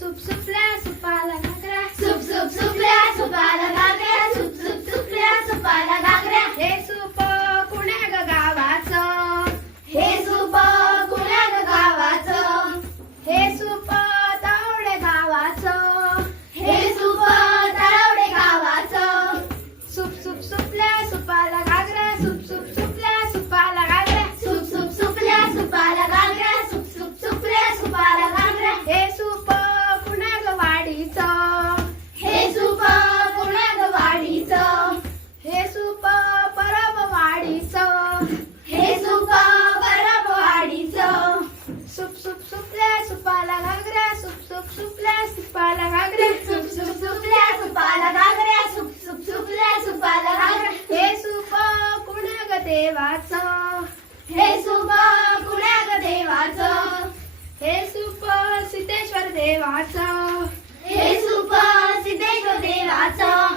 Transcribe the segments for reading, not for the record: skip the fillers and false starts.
सुप सुपल्या सुपाला घागऱ्या, सुप सुप सुपल्या सुपाला घागऱ्या, सुप सुप सुपल्या सुपाला घागऱ्या. हे सूप कुण्या ग गावाचं, हे सूप कुण्या ग गावाचं, हे सूप तावडे गावाचं, हे सूप तळवडे गावाचं. सुप सुप सुपल्या सुपाला घागऱ्या, सुप सुप सुपल्या सुपाला घागऱ्या, सुप सुप सुपल्या सुपाला घागऱ्या, सुप सुप सुपल्या सुपाला घागऱ्या. हे सूप कुण्या ग वाडीचं, हे सूप कुण्या ग वाडीचं, हे सूप परब वाडीचं, हे सूप परब वाडीचं. सुप सुप सुपल्या सुपाला घागऱ्या, सुप सुप सुपल्या सुपाला घागऱ्या, सुप सुप सुपल्या सुपाला घागऱ्या, सुप सुप सुपल्या सुपाला घागऱ्या. हे सूप कुण्या ग देवाचं, हे सूप कुण्या ग देवाचं, हे सूप सिद्धेश्वर देवाचं, हे सूप सिद्धेश्वर देवाचं.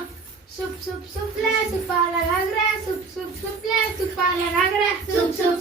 सुप सुप सुपल्या सुपाला घागऱ्या, सुप सुप सुपल्या सुपाला घागऱ्या, सुप सुप